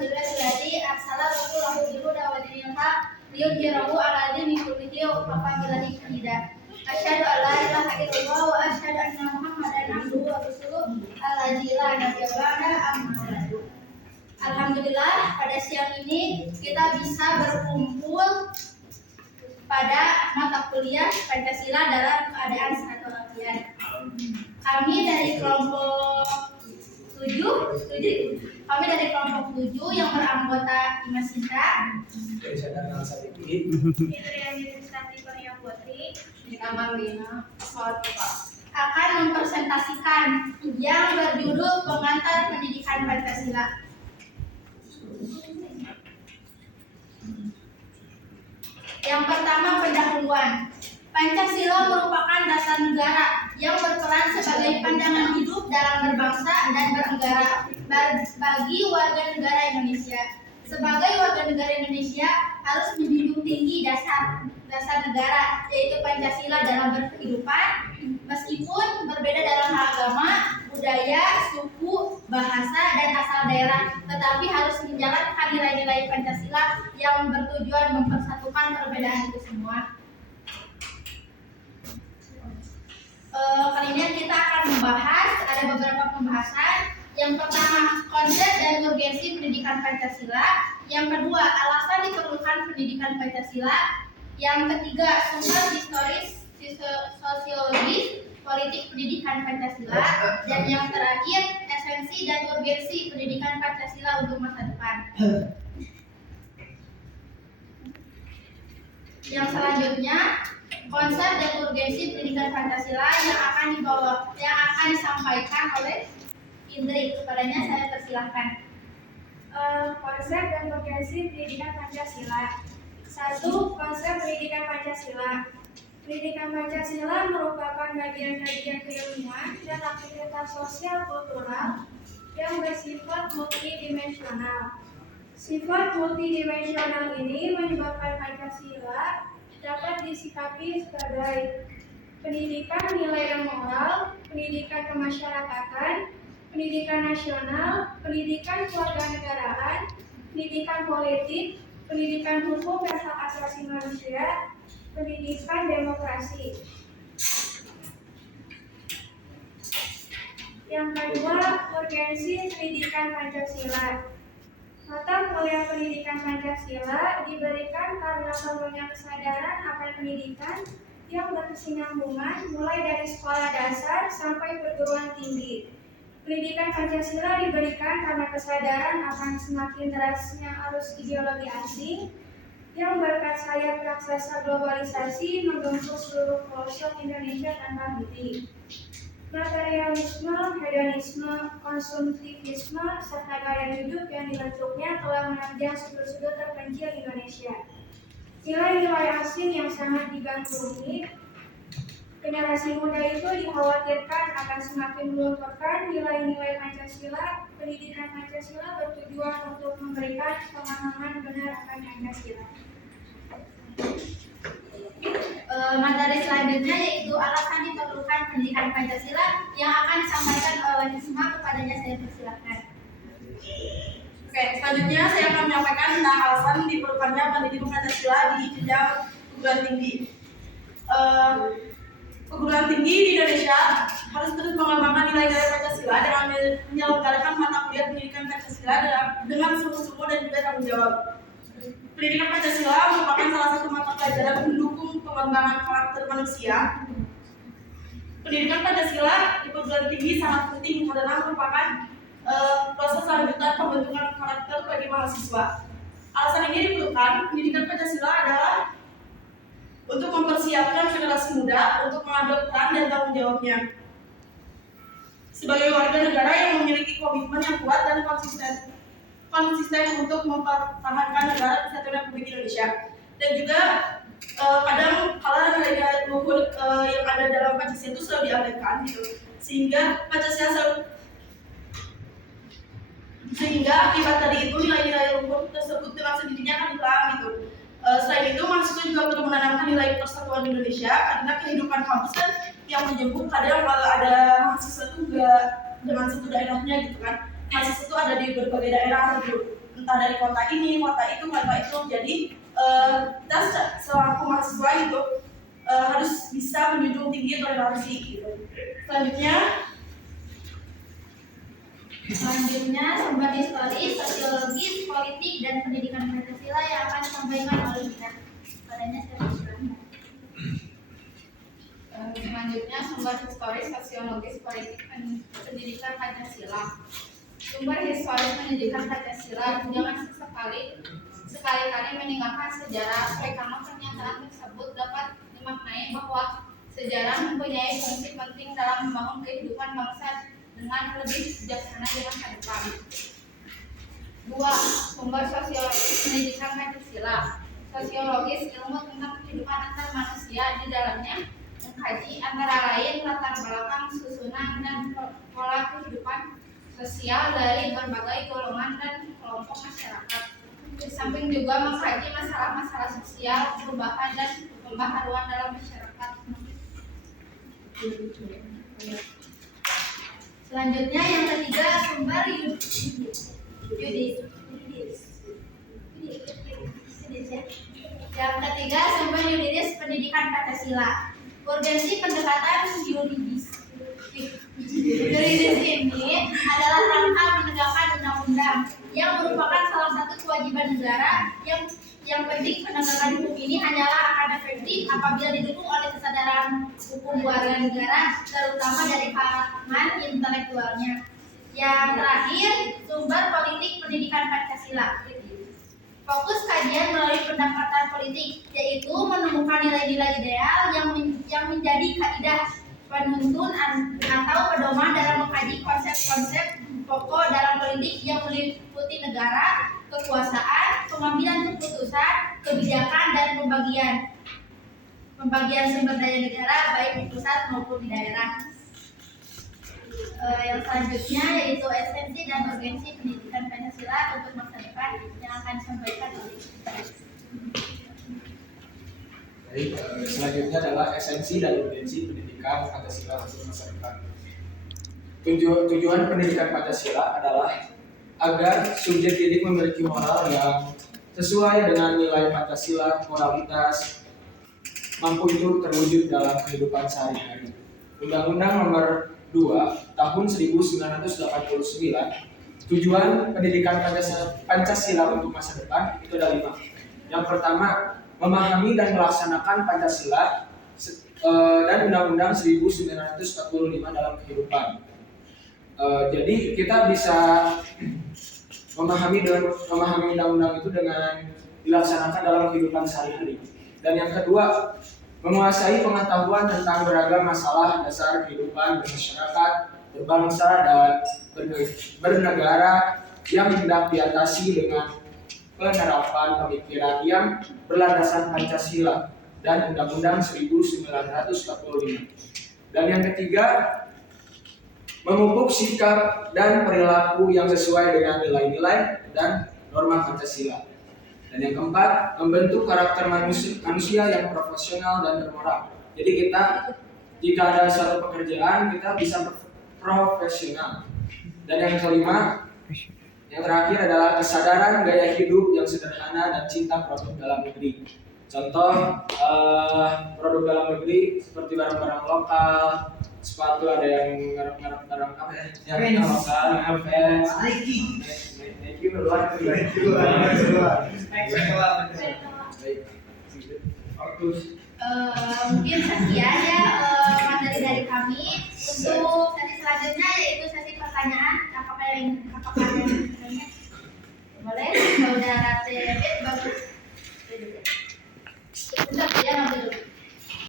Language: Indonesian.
alhamdulillahilladzi arsala rasulahu bil huda wa dinil haq liyudhhirahu 'ala dini kullihi wa kafa billahi shahida. Asyhadu an la ilaha illallah wa asyhadu anna Muhammadan abduhu wa rasuluh alladzi la nabiyya ba'da amma ba'du. Alhamdulillah, pada siang ini kita bisa berkumpul pada mata kuliah Pancasila dalam keadaan sehat walafiat. Kami dari kelompok 7 yang beranggota Imas Sinta, Fitri Administrasi Korea Putri, akan mempresentasikan yang berjudul Pengantar Pendidikan Pancasila. Yang pertama, pendahuluan. Pancasila merupakan dasar negara yang berperan sebagai pandangan hidup dalam berbangsa dan bernegara bagi warga negara Indonesia. Sebagai warga negara Indonesia harus menjunjung tinggi dasar negara, yaitu Pancasila dalam berkehidupan, meskipun berbeda dalam agama, budaya, suku, bahasa, dan asal daerah, tetapi harus menjalankan nilai-nilai Pancasila yang bertujuan mempersatukan perbedaan itu semua. Kali ini kita akan membahas, ada beberapa pembahasan. Yang pertama, konsep dan urgensi pendidikan Pancasila. Yang kedua, alasan diperlukan pendidikan Pancasila. Yang ketiga, sumber historis, sosiologis, politik pendidikan Pancasila. Dan yang terakhir, esensi dan urgensi pendidikan Pancasila untuk masa depan. Yang selanjutnya, konsep dan urgensi pendidikan Pancasila yang akan disampaikan oleh Indri. Kepadanya saya persilahkan. Konsep dan urgensi pendidikan Pancasila. 1. Konsep pendidikan Pancasila. Pendidikan Pancasila merupakan bagian-bagian keilmuan dan aktivitas sosial kultural yang bersifat multidimensional. Sifat multidimensional ini menyebabkan Pancasila dapat disikapi sebagai pendidikan nilai dan moral, pendidikan kemasyarakatan, pendidikan nasional, pendidikan kewarganegaraan, pendidikan politik, pendidikan hukum dan hak asasi manusia, pendidikan demokrasi. Yang kedua, urgensi pendidikan Pancasila. Mata kuliah pendidikan Pancasila diberikan karena perlunya kesadaran akan pendidikan yang berkesinambungan mulai dari sekolah dasar sampai perguruan tinggi. Pendidikan Pancasila diberikan karena kesadaran akan semakin derasnya arus ideologi asing yang berkat sayap raksasa globalisasi menggempur seluruh pelosok Indonesia tanpa henti. Materialisme, hedonisme, konsumtivisme, serta gaya hidup yang dibentuknya telah menerjang sudut-sudut terpencil Indonesia. Nilai-nilai asing yang sangat digandrungi generasi muda itu dikhawatirkan akan semakin melunturkan nilai-nilai Pancasila. Pendidikan Pancasila bertujuan untuk memberikan pemahaman benar akan Pancasila. Materi selanjutnya yaitu alasan diperlukan pendidikan Pancasila yang akan disampaikan oleh Nisma. Kepadanya saya persilakan. Oke, selanjutnya saya akan menyampaikan tentang alasan diperlukannya pendidikan Pancasila di jenjang perguruan tinggi. Perguruan tinggi di Indonesia harus terus mengembangkan nilai-nilai Pancasila dengan menyelenggarakan mata kuliah pendidikan Pancasila dengan sungguh-sungguh dan juga tanggung jawab. Pendidikan Pancasila merupakan salah satu mata pelajaran pendukung pengembangan karakter manusia. Pendidikan Pancasila di perguruan tinggi sangat penting karena merupakan proses lanjutan pembentukan karakter bagi mahasiswa. Alasan ini diperlukan pendidikan Pancasila adalah untuk mempersiapkan generasi muda untuk mengambil peran dan tanggung jawabnya sebagai warga negara yang memiliki komitmen yang kuat dan konsisten untuk mempertahankan negara kesatuan Republik Indonesia. Dan juga kadang kala nilai luhur yang ada dalam Pancasila itu selalu diabaikan gitu, sehingga akibat dari itu nilai-nilai luhur tersebut dengan sendirinya akan hilang gitu. Selain itu, mahasiswa juga perlu menanamkan nilai persatuan Indonesia karena kehidupan kampus kan yang menjemput. Kadang kalau ada mahasiswa itu nggak dengan satu daerahnya gitu kan, mahasiswa itu ada di berbagai daerah gitu. entah dari kota ini, kota itu, kota itu. Jadi kita selaku mahasiswa itu harus bisa menjunjung tinggi toleransi gitu. Selanjutnya, sumber historis, sosiologis, politik, dan pendidikan Pancasila yang akan disampaikan oleh Dina. Padanya saya silakan. Selanjutnya, sumber historis, sosiologis, politik, pendidikan Pancasila. Sumber historis pendidikan Pancasila jangan sekali-kali meninggalkan sejarah, karena pernyataan tersebut dapat dimaknai bahwa sejarah mempunyai fungsi penting dalam membangun kehidupan bangsa dengan lebih bijaksana di masa depan. 2. Sumber sosiologis pendidikan Pancasila. Sosiologis ilmu tentang kehidupan antar manusia, di dalamnya mengkaji antara lain latar belakang, susunan, dan pola kehidupan sosial dari berbagai golongan dan kelompok masyarakat. Di samping juga mengkaji masalah-masalah sosial, perubahan, dan pembaharuan dalam masyarakat. Selanjutnya yang ketiga, sumber yuridis. Yang ketiga, sumber yuridis pendidikan Pancasila. Urgensi pendekatan yuridis. Yuridis ini adalah rangka menegakkan undang-undang yang merupakan salah satu kewajiban negara yang penting. Penegakan hukum ini hanyalah akan efektif apabila didukung oleh kesadaran hukum warga negara, terutama dari kalangan intelektualnya. Yang terakhir, sumber politik pendidikan Pancasila. Fokus kajian melalui pendekatan politik, yaitu menemukan nilai-nilai ideal yang menjadi kaidah penuntun atau pedoman dalam mengkaji konsep-konsep pokok dalam politik yang meliputi negara, kekuasaan, pengambilan keputusan, kebijakan, dan pembagian sumber daya negara baik di pusat maupun di daerah. Yang selanjutnya yaitu esensi dan urgensi pendidikan Pancasila untuk masa depan yang akan disampaikan oleh Baik, selanjutnya adalah esensi dan urgensi pendidikan Pancasila untuk masa depan. Tujuan pendidikan Pancasila adalah agar subjek didik memiliki moral yang sesuai dengan nilai Pancasila, moralitas, mampu itu terwujud dalam kehidupan sehari-hari. Undang-Undang Nomor 2 Tahun 1989, tujuan pendidikan Pancasila untuk masa depan itu ada 5. Yang pertama, memahami dan melaksanakan Pancasila dan Undang-Undang 1945 dalam kehidupan. Jadi kita bisa memahami undang-undang itu dengan dilaksanakan dalam kehidupan sehari-hari. Dan yang kedua, menguasai pengetahuan tentang beragam masalah dasar kehidupan bermasyarakat, berbangsa, dan bernegara yang hendak diatasi dengan penerapan pemikiran yang berlandaskan Pancasila dan Undang-Undang 1945. Dan yang ketiga, memupuk sikap dan perilaku yang sesuai dengan nilai-nilai dan norma Pancasila. Dan yang keempat, membentuk karakter manusia yang profesional dan bermoral. Jadi kita jika ada suatu pekerjaan kita bisa profesional. Dan yang kelima, yang terakhir adalah kesadaran gaya hidup yang sederhana dan cinta produk dalam negeri. Contoh produk dalam negeri seperti barang-barang lokal, sepatu ada yang merek barang apa ya? Yang lokal, Vans, Nike luar negeri. Mungkin sekian ya materi dari kami. Untuk sesi selanjutnya yaitu sesi pertanyaan. Apakah yang bertanya? Boleh, saudara Tebet bagus.